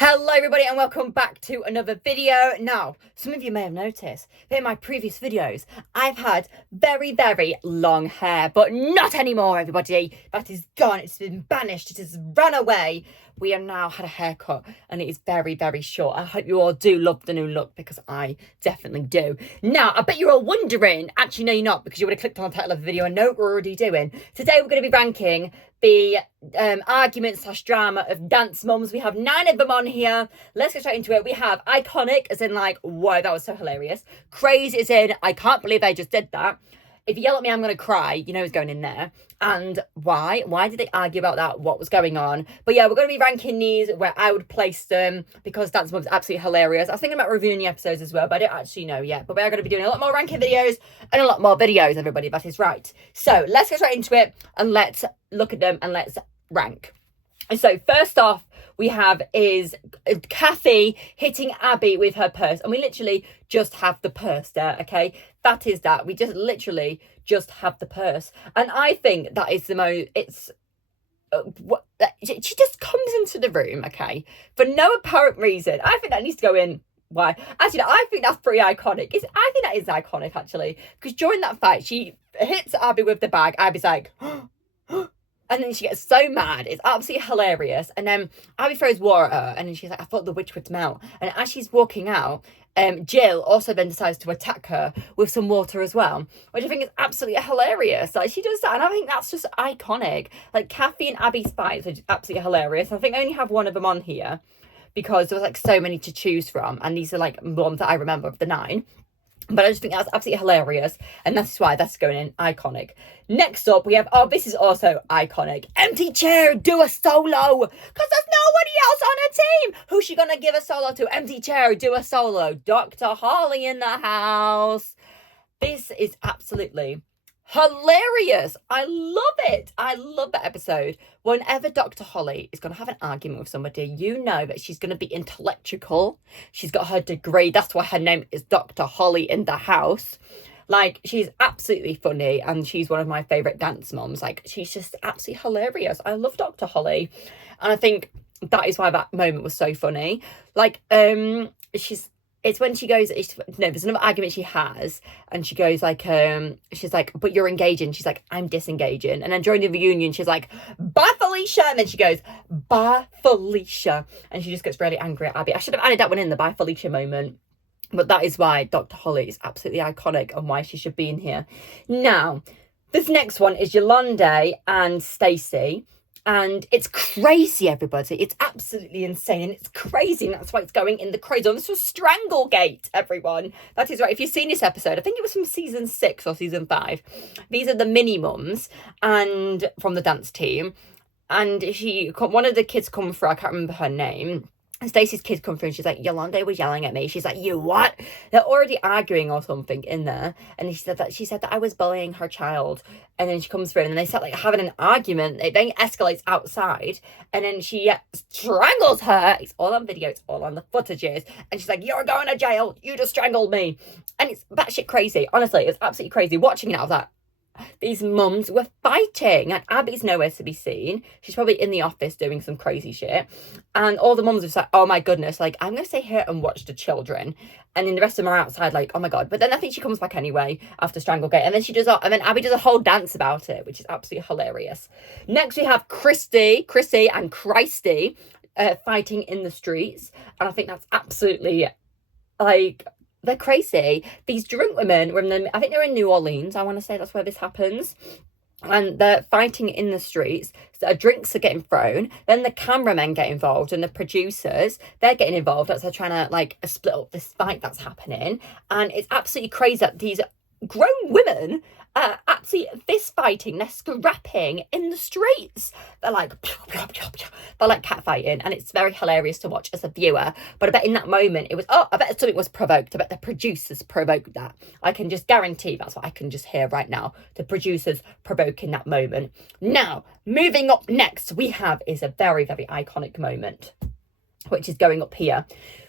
Hello everybody and welcome back to another video. Now, some of you may have noticed that in my previous videos, I've had very, very long hair, but not anymore, everybody. That is gone. It's been banished. It has run away. We have now had a haircut and it is very, very short. I hope you all do love the new look because I definitely do. Now, I bet you're all wondering, actually no you're not because you would have clicked on the title of the video and know what we're already doing. Today we're going to be ranking the argument/drama of dance mums. We have 9 of them on here. Let's get straight into it. We have iconic, as in like, whoa, that was so hilarious. Craze, as in, I can't believe they just did that. If you yell at me, I'm going to cry. You know who's going in there. And why? Why did they argue about that? What was going on? But yeah, we're going to be ranking these where I would place them because Dance Mum's absolutely hilarious. I was thinking about reviewing the episodes as well, but I don't actually know yet. But we are going to be doing a lot more ranking videos and a lot more videos, everybody. That is right. So let's get straight into it and let's look at them and let's rank. And so first off, we have is Cathy hitting Abby with her purse. And we literally just have the purse there, okay? That is that. We just literally just have the purse. And I think that is the most, it's, she just comes into the room, okay? For no apparent reason. I think that needs to go in. Why? Actually, I think that's pretty iconic. I think that is iconic, actually. Because during that fight, she hits Abby with the bag. Abby's like, and then she gets so mad. It's absolutely hilarious. And then Abby throws water at her. And then she's like, I thought the witch would melt. And as she's walking out, Jill also then decides to attack her with some water as well. Which I think is absolutely hilarious. Like, she does that. And I think that's just iconic. Like, Cathy and Abby's fights are just absolutely hilarious. I think I only have one of them on here. Because there was like so many to choose from. And these are like ones that I remember of the 9. But I just think that's absolutely hilarious. And that's why that's going in iconic. Next up, we have, oh, this is also iconic. Empty chair, do a solo. Because there's nobody else on a team. Who's she going to give a solo to? Empty chair, do a solo. Dr. Holly in the house. This is absolutely hilarious. I love it. I love that episode. Whenever Dr. Holly is going to have an argument with somebody, you know that she's going to be intellectual. She's got her degree. That's why her name is Dr. Holly in the house. Like, she's absolutely funny and she's one of my favourite dance moms. Like, she's just absolutely hilarious. I love Dr. Holly. And I think that is why that moment was so funny. Like, it's when she goes, there's another argument she has, and she goes like, she's like, but you're engaging. She's like, I'm disengaging. And then during the reunion, she's like, bye, Felicia. And then she goes, bye, Felicia. And she just gets really angry at Abby. I should have added that one in, the bye, Felicia moment. But that is why Dr. Holly is absolutely iconic and why she should be in here. Now, this next one is Yolande and Stacy. And it's crazy, everybody. It's absolutely insane. And it's crazy. And that's why it's going in the crazy zone. This was Stranglegate, everyone. That is right. If you've seen this episode, I think it was from season 6 or season 5. These are the mini mums and from the dance team. And one of the kids come through, I can't remember her name. Stacey's kids come through and she's like, Yolande was yelling at me. She's like, you what? They're already arguing or something in there. And she said that I was bullying her child. And then she comes through and they start like having an argument. It then escalates outside. And then she strangles her. It's all on video. It's all on the footages. And she's like, you're going to jail. You just strangled me. And it's batshit crazy. Honestly, it's absolutely crazy. Watching it, I was like, these mums were fighting. Like, Abby's nowhere to be seen. She's probably in the office doing some crazy shit. And all the mums are just like, oh my goodness, like, I'm going to stay here and watch the children. And then the rest of them are outside like, oh my God. But then I think she comes back anyway after Stranglegate. And then Abby does a whole dance about it, which is absolutely hilarious. Next we have Christy and Christy fighting in the streets. And I think that's absolutely, like, they're crazy. These drunk women were I think they're in New Orleans. I want to say that's where this happens. And they're fighting in the streets. So drinks are getting thrown. Then the cameramen get involved and the producers, they're getting involved as they're trying to like split up this fight that's happening. And it's absolutely crazy that these grown women are absolutely fist fighting. They're scrapping in the streets. They're like, they're like cat fighting, and it's very hilarious to watch as a viewer. But I bet in that moment it was, I bet something was provoked. I bet the producers provoked that. I can just guarantee that's what I can just hear right now. The producers provoking that moment. Now, moving up next, we have is a very, very iconic moment, which is going up here,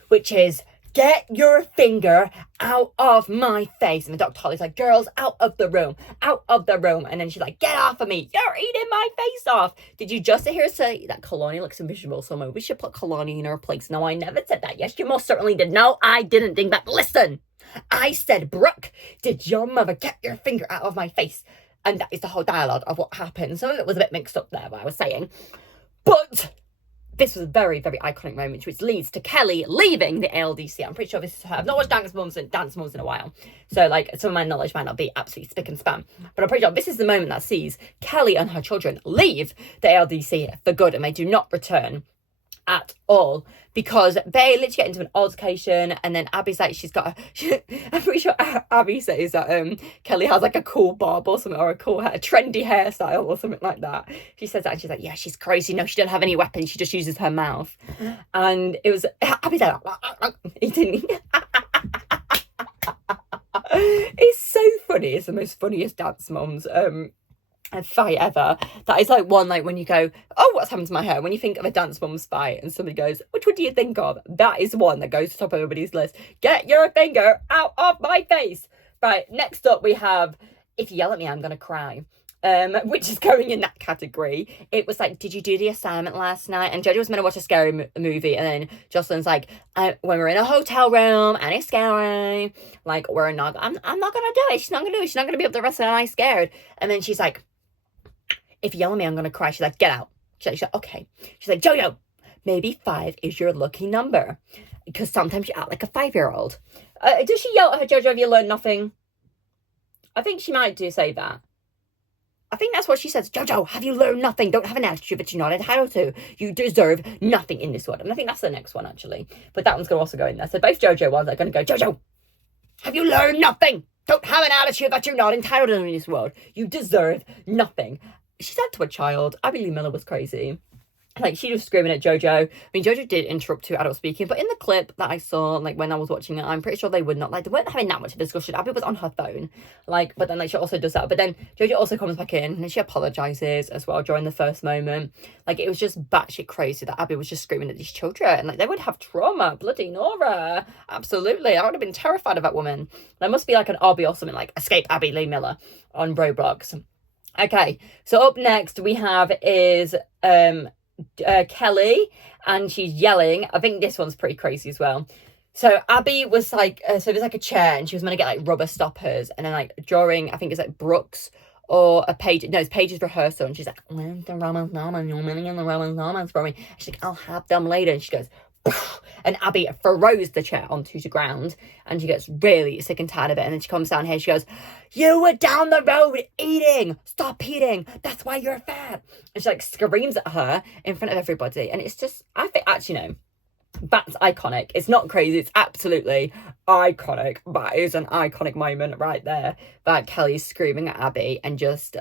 which is get your finger out of my face. And the Dr. Holly's like, girls, out of the room, out of the room. And then she's like, get off of me. You're eating my face off. Did you just hear her say that Kalani looks invisible somewhere? We should put Kalani in her place. No, I never said that. Yes, you most certainly did. No, I didn't. Dingbat. Listen, I said, Brooke, did your mother get your finger out of my face? And that is the whole dialogue of what happened. Some of it was a bit mixed up there, what I was saying. But this was a very, very iconic moment, which leads to Kelly leaving the ALDC. I'm pretty sure this is her. I've not watched Dance Moms in a while. So, like, some of my knowledge might not be absolutely spick and span. But I'm pretty sure this is the moment that sees Kelly and her children leave the ALDC for good, and they do not return at all, because they literally get into an altercation, and then Abby's like, I'm pretty sure Abby says that Kelly has like a cool bob or something, or a trendy hairstyle or something like that. She says that, and she's like, yeah, she's crazy. No, she doesn't have any weapons. She just uses her mouth. And it was Abby's like, eating. It's so funny. It's the most funniest Dance Moms fight ever. That is like one, like when you go, oh, what's happened to my hair? When you think of a Dance Moms fight and somebody goes, which one do you think of? That is one that goes to top of everybody's list. Get your finger out of my face. Right, next up we have, if you yell at me, I'm gonna cry. Which is going in that category. It was like, did you do the assignment last night? And Jojo was meant to watch a scary movie, and then Jocelyn's like, when we're in a hotel room and it's scary, like, I'm not gonna do it. She's not gonna do it. She's not gonna be up the rest of the night scared. And then she's like, if you yell at me, I'm gonna cry. She's like, get out. She's like, okay. She's like, Jojo, maybe 5 is your lucky number, because sometimes you act like a 5-year-old. Does she yell at her, Jojo, have you learned nothing? I think she might do say that. I think that's what she says. Jojo, have you learned nothing? Don't have an attitude that you're not entitled to. You deserve nothing in this world. And I think that's the next one, actually. But that one's going to also go in there. So both Jojo ones are going to go, Jojo, have you learned nothing? Don't have an attitude that you're not entitled to in this world. You deserve nothing. She said to a child. Abby Lee Miller was crazy. Like, she was screaming at Jojo. I mean, Jojo did interrupt to adult speaking, but in the clip that I saw, like, when I was watching it, I'm pretty sure they weren't having that much of a discussion. Abby was on her phone, like, but then, like, she also does that. But then Jojo also comes back in, and she apologizes as well during the first moment. Like, it was just batshit crazy that Abby was just screaming at these children. Like, they would have trauma. Bloody Nora. Absolutely. I would have been terrified of that woman. There must be, like, an obby or something, like, Escape Abby Lee Miller on Roblox. Okay, so up next we have is, Kelly, and she's yelling. I think this one's pretty crazy as well. So Abby was like, so there's like a chair, and she was going to get like rubber stoppers, and then like during, I think it's like Brooks or a Paige, no, it's Paige's rehearsal, and she's like, where's the rubber stoppers? You're million the rubber stoppers for me. And she's like, I'll have them later. And she goes, and Abby throws the chair onto the ground, and she gets really sick and tired of it. And then she comes down here, she goes, you were down the road eating, stop eating, that's why you're fat. And she like screams at her in front of everybody. And it's just, I think, actually, no, that's iconic. It's not crazy, it's absolutely iconic. That is an iconic moment right there, that Kelly's screaming at Abby, and just,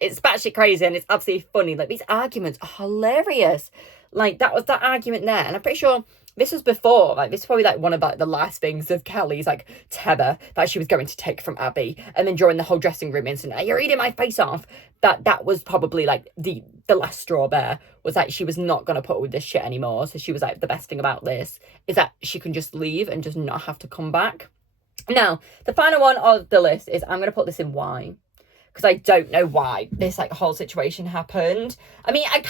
it's batshit crazy, and it's absolutely funny. Like, these arguments are hilarious. Like, that was that argument there. And I'm pretty sure this was before, like, this is probably, like, one of, like, the last things of Kelly's, like, tether that she was going to take from Abby. And then during the whole dressing room incident, you're eating my face off. That was probably, like, the last straw there, was like, she was not going to put up with this shit anymore. So she was like, the best thing about this is that she can just leave and just not have to come back. Now, the final one of the list is, I'm going to put this in Y, because I don't know why this like whole situation happened. I mean, I'm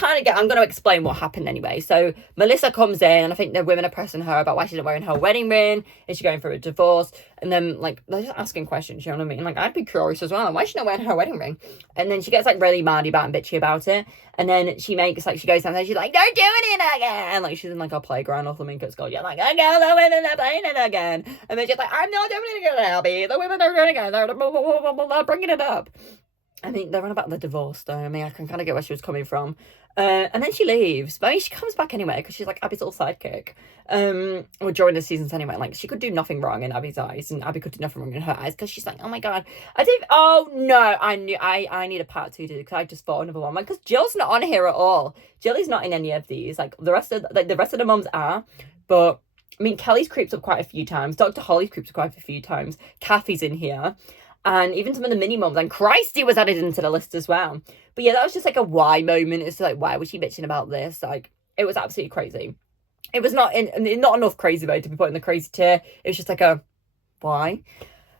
going to explain what happened anyway. So Melissa comes in, and I think the women are pressing her about why she's not wearing her wedding ring. Is she going through a divorce? And then, like, they're just asking questions, you know what I mean? Like, I'd be curious as well. Like, why is she not wearing her wedding ring? And then she gets, like, really mardy about and bitchy about it. And then she makes, like, she goes down there, she's like, they're doing it again. Like, she's in, like, a playground or something at school. Yeah, like, again, the women are playing it again. And they're just like, I'm not doing it again, Abby. The women are doing it again. They're bringing it up. I mean, they're on about the divorce, though. I mean, I can kind of get where she was coming from. And then she leaves. But I mean, she comes back anyway, because she's like Abby's little sidekick. Or during the seasons anyway. Like, she could do nothing wrong in Abby's eyes, and Abby could do nothing wrong in her eyes, because she's like, oh my god. Oh no, I need a part 2 to do, because I just thought another one. Like, because Jill's not on here at all. Jill is not in any of these. Like, the rest of the mums are. But, I mean, Kelly's creeps up quite a few times. Dr. Holly's creeps up quite a few times. Cathy's in here. And even some of the mini mums, and Christy was added into the list as well. But yeah, that was just like a why moment. It's like, why was she bitching about this? Like, it was absolutely crazy. It was not enough crazy mode to be put in the crazy tier. It was just like a why.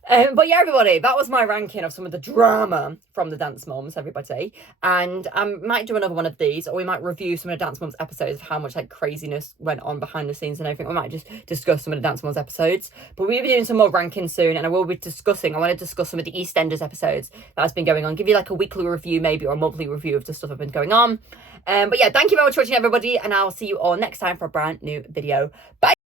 But yeah, everybody, that was my ranking of some of the drama from the Dance Moms, everybody. And I might do another one of these, or we might review some of the Dance Moms episodes of how much like craziness went on behind the scenes and everything. We might just discuss some of the Dance Moms episodes. But we'll be doing some more rankings soon, and I want to discuss some of the EastEnders episodes that has been going on. Give you like a weekly review maybe, or a monthly review of the stuff that's been going on. But yeah, thank you very much for watching, everybody, and I'll see you all next time for a brand new video. Bye!